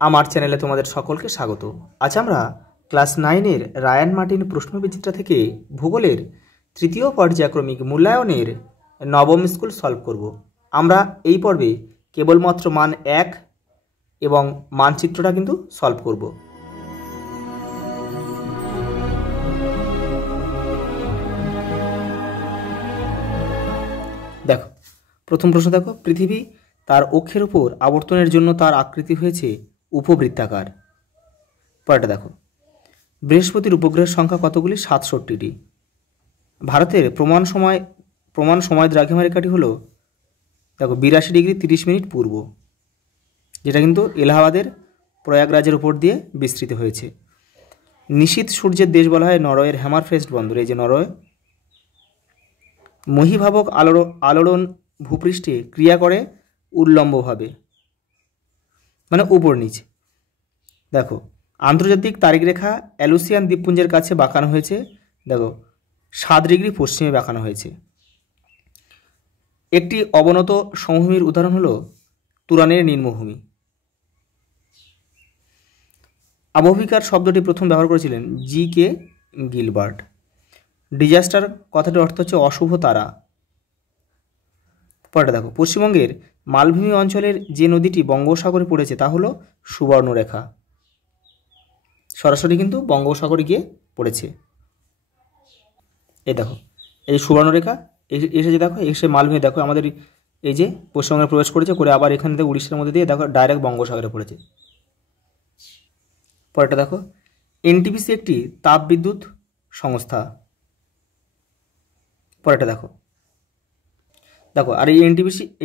আমার চ্যানেলে তোমাদের সকলকে স্বাগত। আজ আমরা ক্লাস 9-এর রায়ান মার্টিন প্রশ্নবিচিত্রা থেকে ভূগোলের তৃতীয় পর্যায়ক্রমিক মূল্যায়নের নবম স্কুল সলভ করব। আমরা এই পর্বে কেবলমাত্র মান 1 এবং মানচিত্রটা কিন্তু সলভ করব। দেখো, প্রথম প্রশ্ন দেখো, পৃথিবী তার অক্ষের উপর আবর্তনের জন্য তার আকৃতি হয়েছে উপবৃত্তাকার। পরেরটা দেখো, বৃহস্পতির উপগ্রহের সংখ্যা কতগুলি? 67টি। ভারতের প্রমাণ সময় দ্রাঘিমা রেখাটি হলো দেখো 82 ডিগ্রি 30 মিনিট পূর্ব, যেটা কিন্তু এলাহাবাদের প্রয়াগরাজের উপর দিয়ে বিস্তৃত হয়েছে। নিশীথ সূর্যের দেশ বলা হয় নরওয়ের হ্যামারফেস্ট বন্দর। এই যে নরওয়ে। মহীভাবক আলোড়ন ভূপৃষ্ঠে ক্রিয়া করে উল্লম্বভাবে, মানে উপর নিচে। দেখো, আন্তর্জাতিক তারিখ রেখা অ্যালুসিয়ান দ্বীপপুঞ্জের কাছে বাঁকানো হয়েছে। দেখো, 7 ডিগ্রি পশ্চিমে বাঁকানো হয়েছে। একটি অবনত সমভূমির উদাহরণ হলো তুরানের নিম্নভূমি। আবহবিকার শব্দটি প্রথম ব্যবহার করেছিলেন জি.কে. গিলবার্ট। ডিজাস্টার কথাটির অর্থ হচ্ছে অশুভ তারা। পরেরটা দেখো, পশ্চিমবঙ্গের মালভূমি অঞ্চলের যে নদীটি বঙ্গোপসাগরে পড়েছে তা হলো সুবর্ণরেখা। সরাসরি কিন্তু বঙ্গোপসাগরে গিয়ে পড়েছে। এই দেখো, এই সুবর্ণরেখা এসেছে, দেখো এসে মালভূমি, দেখো আমাদের এই যে পশ্চিমবঙ্গে প্রবেশ করেছে করে আবার এখান থেকে উড়িষ্যার মধ্যে দিয়ে দেখো ডাইরেক্ট বঙ্গোপসাগরে পড়েছে। পরেরটা দেখো, এনটিপিসি একটি তাপবিদ্যুৎ সংস্থা। পরেরটা দেখো, আর এই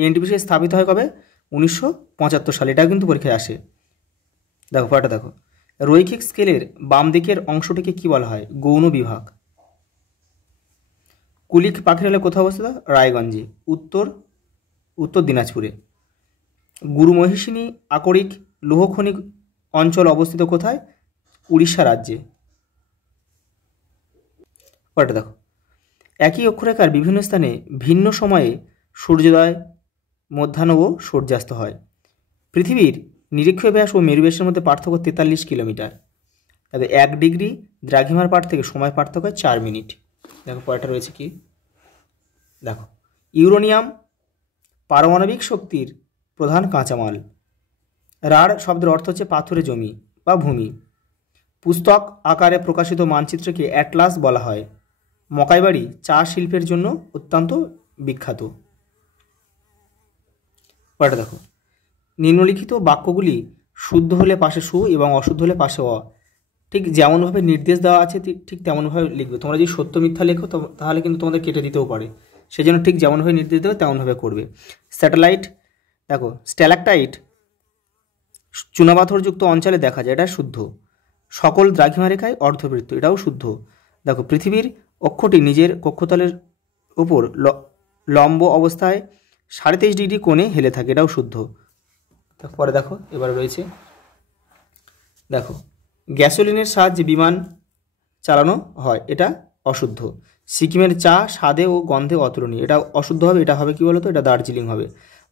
এনটিপিসি স্থাপিত হয় কবে? 1975 সালে। এটা কিন্তু পরীক্ষায় আসে। দেখো, পরেরটা দেখো, রৈখিক স্কেলের বাম দিকের অংশটিকে কি বলা হয়? গৌণ বিভাগ। কুলিক পাখিরালয় কোথায় অবস্থিত? রায়গঞ্জে, উত্তর দিনাজপুরে। গুরু মহিষিনী আকরিক লৌহখনিক অঞ্চল অবস্থিত কোথায়? উড়িষ্যা রাজ্যে। পরেরটা দেখো, একই অক্ষরেখার বিভিন্ন স্থানে ভিন্ন সময়ে সূর্যোদয়, মধ্যাহ্ন ও সূর্যাস্ত হয়। পৃথিবীর নিরীক্ষীয় ব্যাস ও মেরু ব্যাসের মধ্যে পার্থক্য 43 কিলোমিটার। তবে 1 ডিগ্রি দ্রাঘিমার পাঠ থেকে সময় পার্থক্য 4 মিনিট। দেখো, পরেরটা রয়েছে কি? দেখো, ইউরেনিয়াম পারমাণবিক শক্তির প্রধান কাঁচামাল। রাঢ় শব্দের অর্থ হচ্ছে পাথুরে জমি বা ভূমি। পুস্তক আকারে প্রকাশিত মানচিত্রকে অ্যাটলাস বলা হয়। মকাইবাড়ি চা শিল্পের জন্য অত্যন্ত বিখ্যাত। পরেরটা দেখো, নিম্নলিখিত বাক্যগুলি শুদ্ধ হলে পাশে সু এবং অশুদ্ধ হলে পাশে অ। ঠিক যেমনভাবে নির্দেশ দেওয়া আছে ঠিক তেমনভাবে লিখবে। তোমরা যদি সত্য মিথ্যা লেখো তাহলে কিন্তু তোমাদের কেটে দিতেও পারে। সেই জন্য ঠিক যেমনভাবে নির্দেশ দেবে তেমনভাবে করবে। স্যাটেলাইট, দেখো স্ট্যালাকটাইট চুনাপাথরযুক্ত অঞ্চলে দেখা যায়, এটা শুদ্ধ। সকল দ্রাঘিমা রেখায় অর্ধবৃত্ত, এটাও শুদ্ধ। দেখো, পৃথিবীর অক্ষটি নিজের কক্ষতলের উপর লম্ব অবস্থায় 23.5 ডিগ্রি কোণে হেলে থাকে, এটাও শুদ্ধ। পরে দেখো, এবার রয়েছে দেখো, গ্যাসোলিনের সাহায্যে বিমান চালানো হয়, এটা অশুদ্ধ। সিকিমের চা স্বাদে ও গন্ধে অতুলনীয়, এটা অশুদ্ধ হবে। এটা হবে কি বলতো? এটা দার্জিলিং হবে।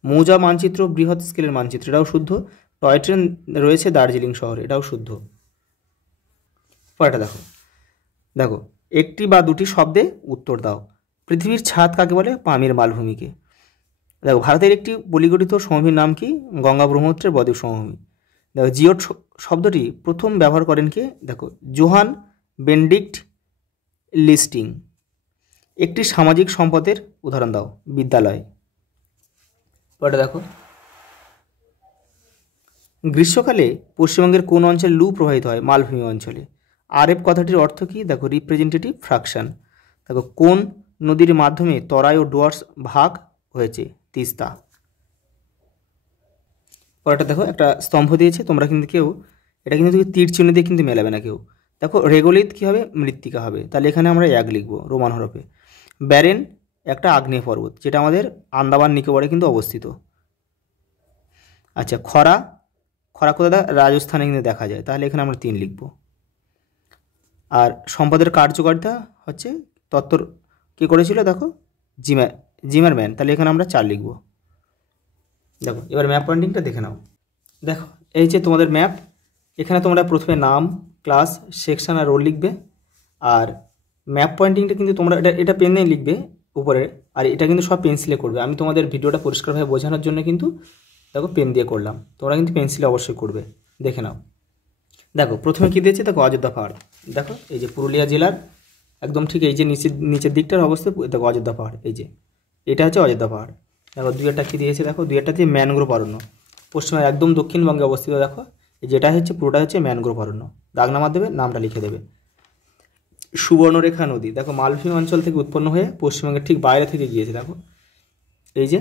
মৌজা মানচিত্র বৃহৎ স্কেলের মানচিত্র, এটাও শুদ্ধ। টয় ট্রেন রয়েছে দার্জিলিং শহরে, এটাও শুদ্ধ। পরেরটা দেখো, একটি বা দুটি শব্দে উত্তর দাও। পৃথিবীর ছাদ কাকে বলে? পামির মালভূমিকে। দেখো, ভারতের একটি পলিগঠিত সমভূমির নাম কি? গঙ্গা ব্রহ্মপুত্রের বদ্বীপ সমভূমি। দেখো, জিওট শব্দটি প্রথম ব্যবহার করেন কে? দেখো, জোহান বেনেডিক্ট লিস্টিং। একটি সামাজিক সম্পদের উদাহরণ দাও। বিদ্যালয়। পরে দেখো, গ্রীষ্মকালে পশ্চিমবঙ্গের কোন অঞ্চলে লু প্রবাহিত হয়? মালভূমি অঞ্চলে। আরএফ কথাটির অর্থ কি? দেখো, রিপ্রেজেন্টেটিভ ফ্র্যাকশন। দেখো, কোন নদীর মাধ্যমে তরাই ও ডুয়ার্স ভাগ হয়েছে? তিস্তা। পরেরটা দেখো, একটা স্তম্ভ দিয়েছে, তোমরা কিন্তু এটা কিন্তু তীর চিহ্ন দিয়ে কিন্তু মেলাবে না কেউ। দেখো, রেগোলিথ কী হবে? মৃত্তিকা হবে। তাহলে এখানে আমরা 1 লিখবো রোমান হরফে। ব্যারেন একটা আগ্নেয় পর্বত, যেটা আমাদের আন্দামান নিকোবরে কিন্তু অবস্থিত। আচ্ছা, খরা কোথায়? রাজস্থানে কিন্তু দেখা যায়, তাহলে এখানে আমরা 3 লিখব। আর সম্পদের কার্যকারিতা হচ্ছে তত্ত্বর কে করেছিল? দেখো, জিমারম্যান, তাহলে এখানে আমরা 4 লিখব। দেখো, এবার ম্যাপ পয়েন্টিংটা দেখে নাও। দেখো, এই যে তোমাদের ম্যাপ, এখানে তোমরা প্রথমে নাম, ক্লাস, সেকশন আর রোল লিখবে। আর ম্যাপ পয়েন্টিংটা কিন্তু তোমরা এটা পেনে লিখবে উপরে, আর এটা কিন্তু সব পেন্সিলে করবে। আমি তোমাদের ভিডিওটা পরিষ্কারভাবে বোঝানোর জন্য কিন্তু দেখো পেন দিয়ে করলাম, তোমরা কিন্তু পেন্সিলে অবশ্যই করবে। দেখে নাও, দেখো প্রথমে কী দিয়েছে, দেখো অযোধ্যা পাহাড়। দেখো এই যে পুরুলিয়া জেলার একদম ঠিক এই যে নিচের দিকটার অবস্থা, দেখো অযোধ্যা পাহাড়, এই যে এটা হচ্ছে অযোধ্যা পাহাড়। দেখো দুইটা কী দিয়েছে, দেখো দুইটা দিয়ে ম্যানগ্রোভ অরণ্য, পশ্চিমের একদম দক্ষিণবঙ্গে অবস্থিত। দেখো যেটা হচ্ছে পুরোটা হচ্ছে ম্যানগ্রোভ অরণ্য, দাগ নামা দেবে, নামটা লিখে দেবে। সুবর্ণরেখা নদী, দেখো মালভূমি অঞ্চল থেকে উৎপন্ন হয়ে পশ্চিমবঙ্গের ঠিক বাইরে থেকে গিয়েছে। দেখো এই যে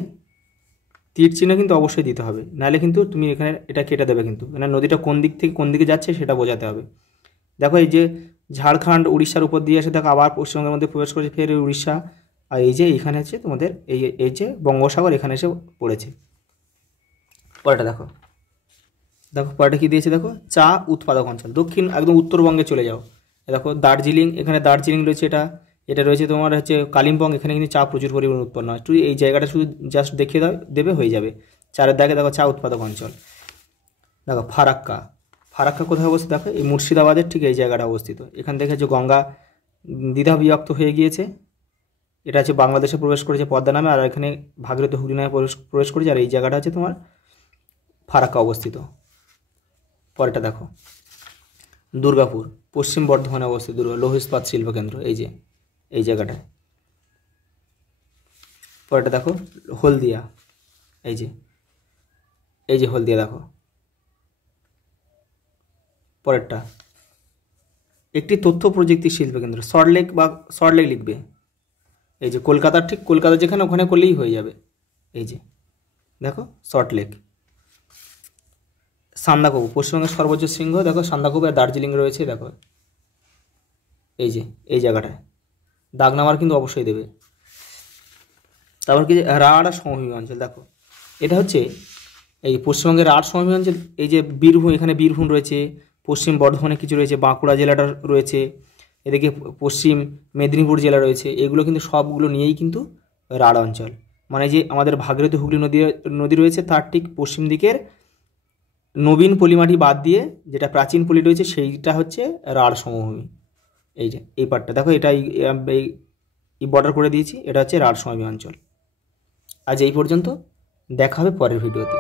তীর চিহ্ন কিন্তু অবশ্যই দিতে হবে, নাহলে কিন্তু তুমি এখানে এটা কেটে দেবে কিন্তু, মানে নদীটা কোন দিক থেকে কোন দিকে যাচ্ছে সেটা বোঝাতে হবে। দেখো এই যে ঝাড়খণ্ড উড়িষ্যার উপর দিয়ে এসে দেখো আবার পশ্চিমবঙ্গের মধ্যে প্রবেশ করেছে, ফের উড়িষ্যা, আর এই যে এখানে হচ্ছে তোমাদের এই যে বঙ্গোপসাগর এখানে এসে পড়েছে। পরেরটা দেখো, দেখো পরেরটা কী দিয়েছে, দেখো চা উৎপাদক অঞ্চল, দক্ষিণ একদম উত্তরবঙ্গে চলে যাও। দেখো দার্জিলিং, এখানে দার্জিলিং রয়েছে, এটা রয়েছে তোমার হচ্ছে কালিম্পং, এখানে কিন্তু চা প্রচুর পরিমাণে উৎপন্ন হয়। তুই এই জায়গাটা শুধু জাস্ট দেখিয়ে দেবে, হয়ে যাবে। চারের দাগে দেখো চা উৎপাদক অঞ্চল। দেখো ফারাক্কা, ফারাক্কা কোথায় অবস্থিত, দেখো এই মুর্শিদাবাদের ঠিক এই জায়গাটা অবস্থিত। এখান থেকে হচ্ছে গঙ্গা দ্বিধা বিভক্ত হয়ে গিয়েছে, এটা হচ্ছে বাংলাদেশে প্রবেশ করেছে পদ্মা নামে, আর এখানে ভাগীরথী হুগলি নামে প্রবেশ করেছে, আর এই জায়গাটা হচ্ছে তোমার ফারাক্কা অবস্থিত। পরেরটা দেখো দুর্গাপুর, পশ্চিম বর্ধমানে অবস্থিত, লৌহ ইস্পাত শিল্পকেন্দ্র, এই যে এই জায়গাটায়। পরেরটা দেখো হলদিয়া, এই যে হলদিয়া দেখো। পরেরটা একটি তথ্য প্রযুক্তি শিল্পকেন্দ্র, সল্টলেক লিখবে। এই যে কলকাতার ঠিক কলকাতা যেখানে, ওখানে করলেই হয়ে যাবে। এই যে দেখো সল্টলেক। সান্দাকফু, পশ্চিমবঙ্গের সর্বোচ্চ শৃঙ্গ, দেখো সান্দাকফু আর দার্জিলিং রয়েছে। দেখো এই যে এই জায়গাটায় দাগ নামার কিন্তু অবশ্যই দেবে। তারপর কি রাঢ় সমভূমি অঞ্চল, দেখো এটা হচ্ছে এই পশ্চিমবঙ্গের রাঢ় সমভূমি অঞ্চল। এই যে বীরভূম, এখানে বীরভূম রয়েছে, পশ্চিম বর্ধমানে কিছু রয়েছে, বাঁকুড়া জেলাটা রয়েছে, এদিকে পশ্চিম মেদিনীপুর জেলা রয়েছে, এগুলো কিন্তু সবগুলো নিয়েই কিন্তু রাঢ় অঞ্চল। মানে যে আমাদের ভাগীরথী হুগলি নদী রয়েছে, তার ঠিক পশ্চিম দিকের নবীন পলিমাটি বাদ দিয়ে যেটা প্রাচীন পলি রয়েছে, সেইটা হচ্ছে রাঢ় সমভূমি। এই যে এই পার্টটা দেখো, এটা এই বর্ডার করে দিয়েছি, এটা হচ্ছে রাঢ় সমভূমি অঞ্চল। আজ এই পর্যন্ত, দেখা হবে পরের ভিডিওতে।